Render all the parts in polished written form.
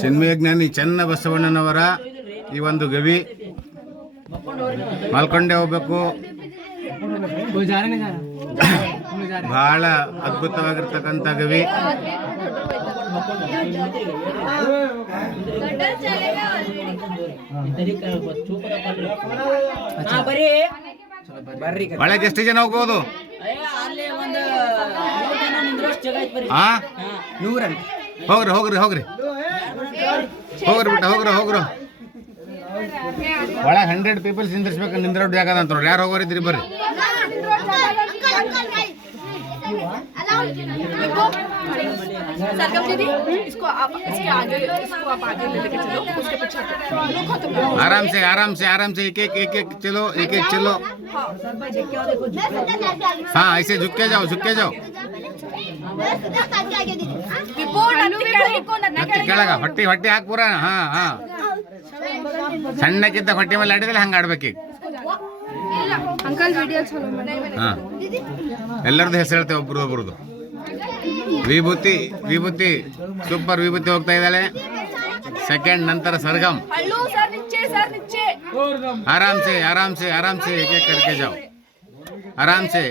ಚಿನ್ಮಯಜ್ಞಾನಿ ಚನ್ನಬಸವಣ್ಣನವರ ಈ ಒಂದು ಗವಿ ಮಲ್ಕೊಂಡೆ ಹೋಗ್ಬೇಕು. ಬಹಳ ಅದ್ಭುತವಾಗಿರ್ತಕ್ಕಂಥ ಗವಿ. ಒಳಗೆ ಎಷ್ಟು ಜನ ಹೋಗ್ಬೋದು? ಹೋಗ್ರಿ ಹೋಗ್ರಿ ಹೋಗ್ರಿ ಹೋಗ್ರಿ ಬಿಟ್ಟ ಹೋಗ್ರಿ ಒಳಗೆ 100 ಪೀಪಲ್ಸ್ ನಿಂದ್ರಿಸ್ಬೇಕು. ನಿಂದ್ರೋ ಜಾಗ ಅಂತ ನೋಡ್ರಿ. ಯಾರು ಹೋಗೋರಿದ್ರಿ ಬರ್ರಿ. आराम से एक एक चलो हाँ ऐसे झुक के जाओ ಕೆಳಗ ಹೊಟ್ಟಿ ಹಾಕಿ ಪೂರ. ಹಾ ಸಣ್ಣಕ್ಕಿಂತ ಹೊಟ್ಟೆ ಮೇಲೆ ಆಡಿದ್ರೆ ಹಂಗ ಆಡ್ಬೇಕೀಗ. ಹಾ ಎಲ್ಲರದ್ದು ಹೆಸರು ಹೇಳ್ತೇವೆ ಒಬ್ರದ್ದು. ವಿಭೂತಿ ಸೂಪರ್ ವಿಭೂತಿ ಹೋಗ್ತಾ ಇದ್ದಾಳೆ. ಸೆಕೆಂಡ್ ನಂತರ सरगम. आराम से एक एक करके जाओ. आराम से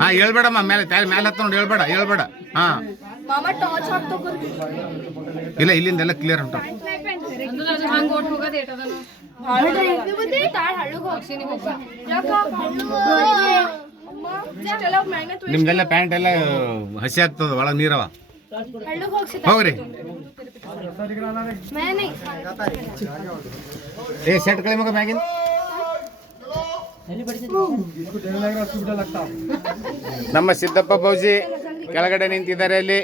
हाँ ಹೇಳ್ಬೇಡಮ್ಮ. ಮೇಲೆ ಹತ್ತ ನೋಡಿ. ಹೇಳ್ಬೇಡ. ಹಾ ಇಲ್ಲ ಇಲ್ಲಿಂದೆಲ್ಲ ಕ್ಲಿಯರ್ ಉಂಟು. ನಿಮ್ದೆಲ್ಲ ಪ್ಯಾಂಟ್ ಎಲ್ಲ ಹಸಿ ಆಗ್ತದ. ಒಳಗೆ ನೀರವ ಹೋಗ್ರಿ. ಏ ಸೆಟ್ ಕಳಿ ಮಗ ಮ್ಯಾಗಿನ್. ನಮ್ಮ ಸಿದ್ದಪ್ಪ ಬೌಜಿ ಕೆಳಗಡೆ ನಿಂತಿದ್ದಾರೆ ಅಲ್ಲಿ.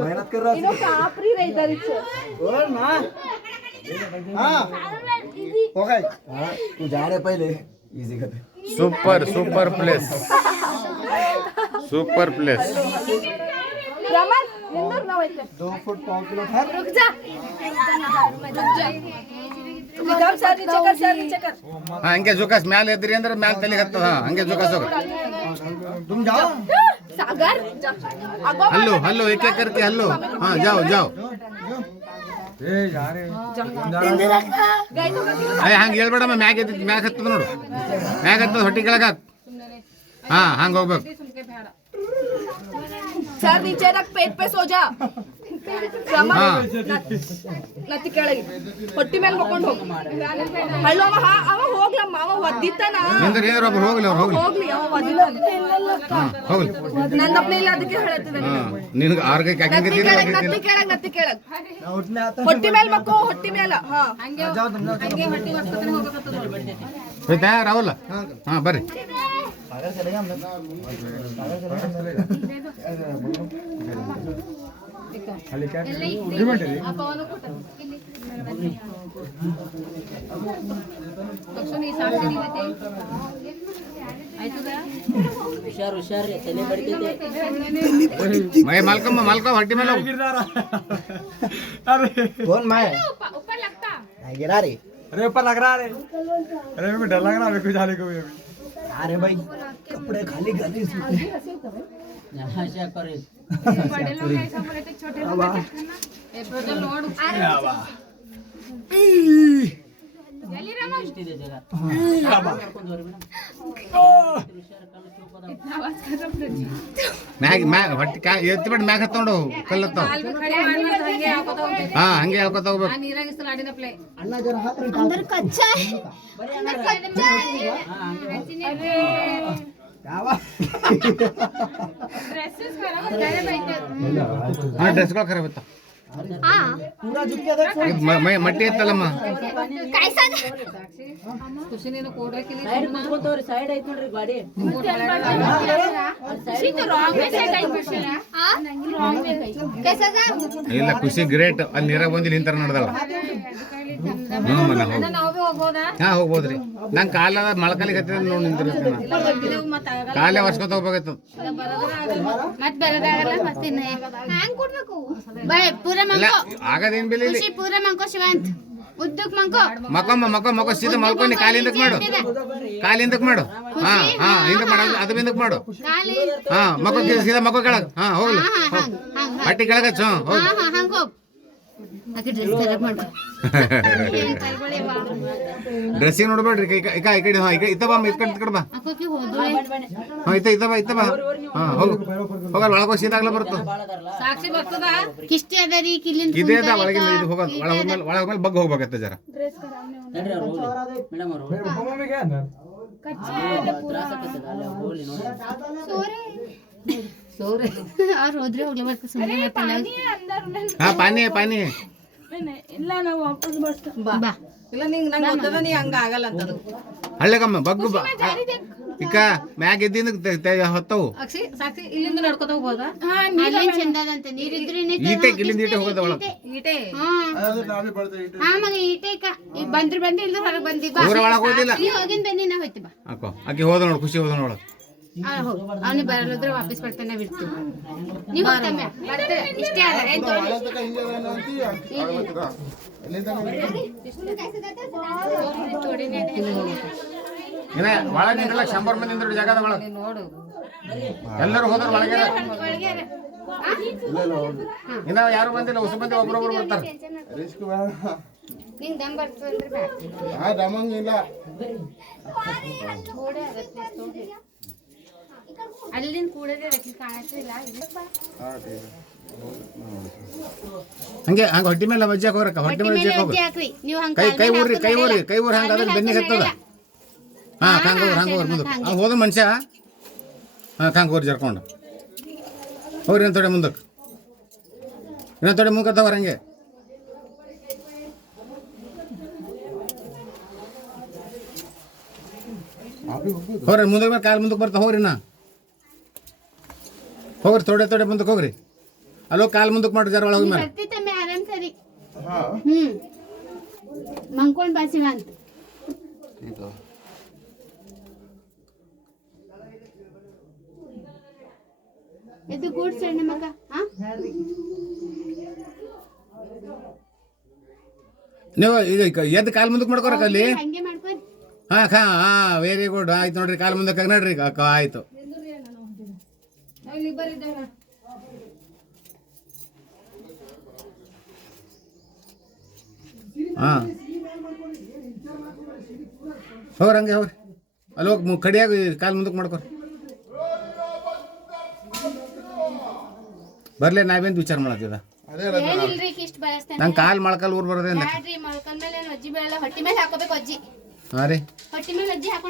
मेहनत कर रहा तू जा रहे पहले. इजी करते. Super place. दो फुट 5 किलो था. हाँ हंगे झुकास ಮ್ಯಾಲೆ ಎದ್ರಿ ಅಂದ್ರೆ ಮ್ಯಾಲೆ ತಲೆಗೆ ಹತ್ತದ. ಹಂಗೆ झुकास ಹೋಗ. तुम जाओ सागर. हल्लो एक करके हल्लो. हाँ जाओ ए जा रहे ಅಯ್ಯ ಹಂಗೆ ಹೇಳ್ಬೇಡಮ್ಮ. ಮ್ಯಾಗ ಹತ್ತದ ನೋಡು. ಮ್ಯಾಗ ಹತ್ತದ ಹೊಟ್ಟಿ ಕೆಳಗ. ಹಾ ಹಂಗ ಹೋಗ್ಬೇಕು. सर नीचे रख. पेट पे सो जा. ನತ್ತಿ ಕೆಳಗೆ ಹೊಟ್ಟಿ ಮೇಲೆ ಮಕ್ಕೊಂಡು ಹೋಗಿ. ಹಳ್ಳು ಅವ ಹೋಗ್ಲಮ್ಮ. ಅವ ಒದ್ದಿತ್ತಾನ. ಹೋಗ್ಲಿ ಅವ ಹೋಗ್ಲಿ. ನನ್ನ ಇಲ್ಲ ಅದಕ್ಕೆ ಹೇಳತ್ತಿದ್ದೆ. ನಿನಗೆ ಆರ್ಗೆ ನತ್ತಿ ಕೆಳಗೆ ಹೊಟ್ಟಿ ಮೇಲೆ ಮಕ್ಕೋ. ಹೊಟ್ಟಿ ಮೇಲೆ ಹಾ ಆಯ್ತಾ ರಾಹುಲ್. ಹಾ ಬರ್ರಿ. सागर चलेगा हम लोग. खाली क्या रिमोट है ಹುಷಾರ್ ತಲೆ ಬಡಿತೈತೆ. ಮಲ್ಕಮ್ಮ ಹೊಟ್ಟಿ ಮೇಲೆ ಹೋಗು. अरे कौन मैं ऊपर लगता गिरा रही. अरे ऊपर लग रहा है. अरे मेरे को डर लग रहा है. कुछ जाने को भी अभी. अरे भाई कपड़े खाली कर दी इसमें. आशा करे बड़े लोग ऐसा बोले थे. छोटे लोग ए प्रोजेक्ट लोड जल्दी रमो. ಇಷ್ಟಿದೆ ಜಾಗ. ಕರ್ಕೊಂಡು ಹೋಗ್ರಿ ಮೇಡಮ್. आवाज खत्म कर दी. ಮ್ಯಾಗ ಹೊಟ್ಟಿ ಎತ್ತಿ ಬಿಟ್ಟು ಮ್ಯಾಗ ಹತ್ತೋಡು. ಕಲ್ಲತ್ತ. ಹಾ ಹಂಗೆ ಹೇಳ್ಕೊತ ಹೋಗ್ಬೇಕು. अन्ना जरा हाथ निकाल. अंदर कच्चा है. ಅರೆ क्या बात. ड्रेसेस खराब हो गए भाई. ಹಾಂ ಡ್ರೆಸ್ಗಳು ಖರಾಬ್ ಇತ್ತು. हां पूरा झुक के देख. ಮಟ್ಟಿ ಇತ್ತಲ್ಲಮ್ಮ. कैसा ಸೈಡ್ ಕುತ್ಕೊಂತವ್ರಿ. ಸೈಡ್ ಐತ್ ನೋಡ್ರಿ ಗಾಡಿ. कैसा था. ಇಲ್ಲ ಖುಷಿ ಗ್ರೇಟ್. ಅಲ್ಲಿ ನೀರಾಗ ಬಂದು ನಿಂತಾರ ನೋಡ್ದಲ್ಲ. ಹ್ಞೂ ಮನೆ ಹೋಗಿ ಹಾಂ ಹೋಗ್ಬೋದ್ರಿ ನಂಗೆ ಕಾಲ ಮೊಳಕಾಲಿಗೆ ಹತ್ತಿರ ನೋಡಿ ನಿಂತಿರ್ತೀನಿ ಕಾಲೇ ವರ್ಷಕೊತ ಹೋಗ್ಬೇಕಾಯ್ತು ಮತ್ ಬರೋದಾಗಲ್ಲ ಮತ್ತಿನ್ನ ಹ್ಯಾಂಗ್ ಕೊಡ್ಬೇಕು ಬೈ ಪೂರ ಇಲ್ಲ ಮಂಕೋ ಆಗದೇನು ಬೆಲೆ ಇಲ್ಲಿ ಖುಷಿ ಪೂರ ಮಂಕೋ ಶಿವಂತ್ ಉದ್ದಕ್ ಮಂಕೋ ಮಕ್ಕ ಸೀದಾ ಮಲ್ಕೊಂಡು ಕಾಲಿಂದಕ್ಕೆ ಮಾಡು ಕಾಲಿಂದಕ್ಕೆ ಮಾಡು ಹಾಂ ಹಾಂ ಹಿಂದಕ್ಕೆ ಮಾಡು ಅದು ಹಿಂದಕ್ಕೆ ಮಾಡು ಕಾಲಿ ಹಾಂ ಮಕ್ಕ ಸೀದಾ ಮಕ್ಕ ಕೆಳಗೆ ಹಾಂ ಹೋಗ್ಲಿ ಹಂಗ್ ಹಂಗ್ ಹಟ್ಟಿ ಕೆಳಗೆ ಹಚ್ಚು ಹೋಗಿ ಹಾ ಹಂಗ್ ಹೋಗ್ ಆಕೆ ಡ್ರೆಸ್ ಖರಾಬ್ ಮಾಡ್ಕೊ ಏನ್ ಕರ್ಕೊಳ್ಳಿ ಬಾ ಡ್ರೆಸ್ಸಿಗೆ ನೋಡ್ಬೇಡ್ರಿ ಈ ಕಡೆ ಹಾಂ ಇತ್ತ ಬಾ ಈ ಕಡೆ ಬಾ ಅಕ್ಕೋಕಿ ಹೋದ್ರೆ ಹಾಂ ಇತ್ತ ಬಾ ಹಾಂ ಹೋಗು ಹೋಗಲ್ಲ ಒಳಗೆ ಸೀದಾಗ್ಲೇ ಬರುತ್ತೆ ಸಾಕ್ಷಿ ಬರ್ತದ ಕಿಷ್ಟಿ ಅದರಿ ಕಿಲ್ಲಿಂದ ಇದೇ ಅದ ಒಳಗಿಂದ ಇದು ಹೋಗೋದು ಒಳಗೆ ಬಗ್ಗ ಹೋಗ್ಬೇಕತ್ತ ಜರ ನಡ್ರಿ ಅವ್ರು ಹೋಗ್ಲಿ ಮೇಡಮ್ ಅವ್ರು ಹೋಗ್ಲಿ. ಮಮ್ಮಿಗೆ ಅಂದ ತ್ರಾಸ ಆಕತ್ತದ ಅಲ್ಲ ಹೋಗ್ಲಿ ನೋಡಿ ಸೋರೆ ಅವ್ರು ಹೋದ್ರೆ ಹೋಗ್ಲಿ ಬರ್ಕ ಸುಮ್ಮನೆ ಹಾಂ ಪಾನಿ ಬಾ ಇಲ್ಲ ನಿಂಗೆ ನಂಗೆ ಗೊತ್ತದ ನೀ ಹಂಗ ಆಗಲ್ಲ ಅಂತದು ಹಳ್ಳೆಗಮ್ಮ ಬಗ್ಗು ಬಾ ಇಕ್ಕ ಮ್ಯಾಗ ಎದ್ದಿಂದ ಹೊತ್ತವು ಸಾಕ್ಷಿ ಸಾಕ್ಷಿ ಇಲ್ಲಿಂದ ನಡ್ಕೊತ ಹೋಗ್ಬೋದಾ ಅಲ್ಲೇನ್ ಚಂದದಂತ ನೀರಿದ್ರೇನೆ ಈಟೆ ಇಲ್ಲಿಂದ ಈಟೆ ಹೋಗೋದ ಒಳಗೆ ಈಟೆ ಹಾ ಮಗ ಈಟೆ ಬಂದ್ರು ಬಂದು ಇಲ್ದ ಹೊರಗೆ ಬಂದಿ ಬಾ ಊರ ಒಳಗೆ ಹೋದಿಲ್ಲ ನೀ ಹೋಗಿನ್ ಬನ್ನಿ ನಾ ಹೋಯ್ತು ಬಾ ಹಾಕೋ ಆಕೆ ಹೋದ ನೋಡು ಖುಷಿ ಹೋದ ನೋಡು ಹೋಗ್ ಅವ್ನಿಗೆ ಬರಲ್ಲದ್ರೆ ವಾಪಸ್ ಬರ್ತಾನೆ ಬಿಡ್ತು ನೀವು ಹೋಗ್ತಮ್ಮ ಬರ್ತಾರೆ ಇಷ್ಟೇ ಅದ ಏನ್ ಏನೇ ಒಳಗೆ ನಿಂದ್ರಲ್ಲ 100 ಮಂದಿ ನಿಂದ್ರು ಜಾಗದ ಒಳಗೆ ನೋಡು ಎಲ್ಲರೂ ಹೋದ್ರ ಒಳಗೆ ಒಳಗೆ ಇನ್ನ ಯಾರು ಬಂದಿಲ್ಲ ಹೊಸ ಮಂದಿ ಒಬ್ರೊಬ್ರು ಬರ್ತಾರೆ ನಿಂಗ್ ದಮ್ ಬರ್ತದಂದ್ರೆ ಬೇಡ ಥೋಡೆ ಆಗತ್ತೆ ಥೋಡೆ ಅಲ್ಲಿಂದ ಕೂಡದೆ ರಕ್ಕಿ ಕಾಣಿಸ್ತಿಲ್ಲ ಹಂಗೆ ಹೊಟ್ಟಿ ಮೇಲೆ ವಜ್ಜಾಕ್ ಹೋಗ್ರಕ್ಕ ಹೊಟ್ಟಿ ಮೇಲೆ ವಜ್ಜಾಕ್ ಹೋಗ್ರಿ ಹಾಕ್ರಿ ನೀವು ಹಂಗ ಕೈ ಊರಿ ಹಂಗ ಅದ್ರ ಬೆನ್ನಿ ಹತ್ತದ ಹಾಂ ಹಂಗ ಹೋಗ್ರಿ ಮುಂದಕ್ಕೆ ಹೋದ ಮನುಷ್ಯ ಹಾಂ ಹಂಗೆ ಹೋಗ್ರಿ ಜರ್ಕೊಂಡು ಹೋಗ್ರಿ ಇನ್ನೊಂದು ಮುಂದಕ್ಕೆ ಇನ್ನೊಂದು ಮುಂದೆ ತಗೋರಿ ಹಂಗೆ ಹೋಗ್ರಿ ಮುಂದಕ್ಕೆ ಮೇಲೆ ಕಾಲು ಮುಂದಕ್ಕೆ ಬರ್ತಾ ಹೋಗ್ರಿ ನಾ ಹೋಗ್ರಿ ತೊಡೆ ಮುಂದಕ್ಕೆ ಹೋಗ್ರಿ ಅಲ್ಲೋ ಕಾಲು ಮುಂದಕ್ಕೆ ಮಾಡ್ರಿ ಜರ ಒಳಗೆ ಮೇಲೆ ಬರ್ತಿತ್ತಮ್ಮೆ ಆರಾಮ್ ಸರಿ ಮಂಕೊಂಡ್ ಬಾಸಿವ ಅಂತ ಇದು ಗೂಡ್ಸ್ ಹೆಣ್ಣು ಮಗ ಹಾ ನೀವು ಈಗ ಎದ್ದು ಕಾಲು ಮುಂದಕ್ಕೆ ಮಾಡ್ಕೊರಕ್ಕ ಅಲ್ಲಿ ಹಂಗೆ ಮಾಡ್ಕೊಂಡು ಹಾಂ ವೆರಿ ಗುಡ್ ಆಯ್ತು ನೋಡ್ರಿ ಕಾಲು ಮುಂದಕ್ಕೆ ನೋಡ್ರಿ ಆಯ್ತು ಹಾಂ ಹೋಗ್ರಿ ಹಂಗೆ ಹೋಗ್ರಿ ಅಲ್ಲಿ ಹೋಗಿ ಕಡಿಯಾಗಿ ಕಾಲು ಮುಂದಕ್ಕೆ ಮಾಡ್ಕೊರಿ ಬರ್ಲೇ ನಾವೇನು ವಿಚಾರ ಮಾಡತ್ತಿದ ಏನಿಲ್ರಿ ಇಷ್ಟ ಬಳಸ್ತಾನೆ ನಂಗೆ ಕಾಲು ಮೊಳಕಾಲು ಊರು ಬರೋದೇ ಬ್ಯಾಡ್ರಿ ಮೊಳ್ಕಲ್ ಮೇಲೆ ಏನು ಅಜ್ಜಿ ಬೀಳಲ್ಲ ಹೊಟ್ಟಿ ಮೇಲೆ ಹಾಕೋಬೇಕು ಅಜ್ಜಿ ಹಾಂ ರೀ ಹೊಟ್ಟಿ ಮೇಲೆ ಅಜ್ಜಿ ಹಾಕೊಂಡು